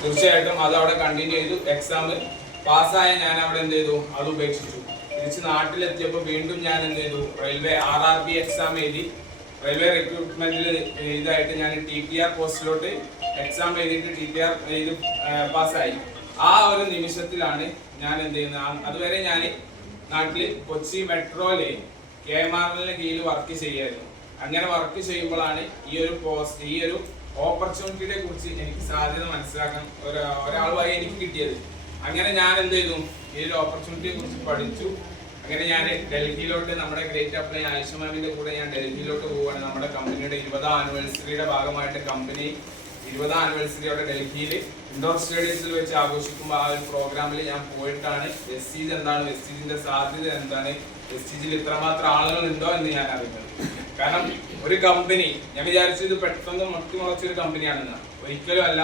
തീർച്ചയായിട്ടും അത് അവിടെ കണ്ടിന്യൂ ചെയ്തു. എക്സാം പാസ്സായ ഞാൻ അവിടെ എന്ത് ചെയ്തു? അത് ഉപേക്ഷിച്ചു. തിരിച്ച് നാട്ടിലെത്തിയപ്പോൾ വീണ്ടും ഞാൻ എന്ത് ചെയ്തു? Railway R R B exam എഴുതി. റെയിൽവേ റിക്രൂട്ട്മെന്റിൽ ഇതായിട്ട് ഞാൻ ടി പി ആർ പോസ്റ്റിലോട്ട് എക്സാം എഴുതിയിട്ട് ടി പി ആർ എഴുതി പാസ്സായി. ആ ഒരു നിമിഷത്തിലാണ് ഞാൻ എന്ത് ചെയ്യുന്നത്? അതുവരെ ഞാൻ നാട്ടിൽ കൊച്ചി മെട്രോയിലെ കെ എം ആർ എല്ലിന് കീഴിൽ വർക്ക് ചെയ്യായിരുന്നു. അങ്ങനെ വർക്ക് ചെയ്യുമ്പോഴാണ് ഈ ഒരു പോസ്റ്റ് ഈ ഒരു ഓപ്പർച്യൂണിറ്റിയെ കുറിച്ച് എനിക്ക് സാധ്യത മനസ്സിലാക്കാൻ ഒരാ- ഒരാൾ വഴി എനിക്ക് കിട്ടിയത്. അങ്ങനെ ഞാൻ എന്ത് ചെയ്തു? ഈ ഒരു ഓപ്പർച്യൂണിറ്റിയെ കുറിച്ച് പഠിച്ചു. അങ്ങനെ ഞാൻ ഡൽഹിയിലോട്ട് നമ്മുടെ ഗ്രേറ്റ് അപ്ലൈ ആയുഷ്മാമിന്റെ കൂടെ ഞാൻ ഡൽഹിയിലോട്ട് പോവുകയാണ്. നമ്മുടെ കമ്പനിയുടെ ഇരുപതാം ആനിവേഴ്സറിയുടെ ഭാഗമായിട്ട് കമ്പനി ഇരുപതാം ആനിവേഴ്സറിയോടെ ഡൽഹിയിൽ ഇൻഡോർ സ്റ്റേഡിയത്തിൽ വെച്ച് ആഘോഷിക്കുമ്പോൾ ആ ഒരു പ്രോഗ്രാമിൽ ഞാൻ പോയിട്ടാണ് വെസ്റ്റീജ് എന്താണ് വെസ്റ്റീജിന്റെ സാധ്യത എന്താണ് വെസ്റ്റീജിൽ ഇത്രമാത്രം ആളുകൾ ഉണ്ടോ എന്ന് ഞാൻ അറിയുന്നത് കാരണം ഒരു കമ്പനി ഞാൻ വിചാരിച്ചു ഇത് പെട്ടെന്ന് മുട്ടി മുളച്ച ഒരു കമ്പനിയാണെന്ന് ഒരിക്കലും അല്ല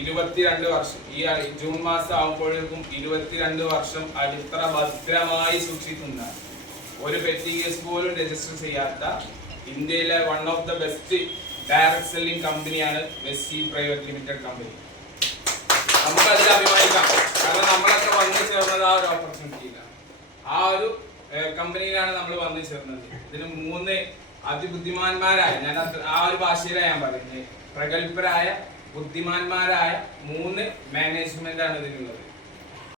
ഇരുപത്തിരണ്ട് വർഷം ഈ ജൂൺ മാസം ആകുമ്പോഴേക്കും ഇരുപത്തിരണ്ട് വർഷം അടിത്തറ ഭദ്രമായി സൂക്ഷിക്കുന്ന ഒരു പെറ്റി കേസ് പോലും രജിസ്റ്റർ ചെയ്യാത്ത ഇന്ത്യയിലെ one of the best direct selling കമ്പനിയാണ് മെസ്സി പ്രൈവറ്റ് ലിമിറ്റഡ് കമ്പനി നമുക്ക് അതിൽ അഭിമാനിക്കാം. കാരണം നമ്മളൊക്കെ വന്നു ചേർന്നത് ആ ഒരു ഓപ്പർച്യൂണിറ്റിയിലാണ് ആ ഒരു കമ്പനിയിലാണ് നമ്മൾ വന്നു ചേർന്നത്. ഇതിന് മൂന്ന് അതിബുദ്ധിമാന്മാരായ. ഞാൻ ആ ഒരു ഭാഷയിലാണ് ഞാൻ പറയുന്നത്. പ്രഗത്ഭരായ ബുദ്ധിമാന്മാരായ മൂന്ന് മാനേജ്മെന്റ് ആണ് ഇതിനുള്ളത്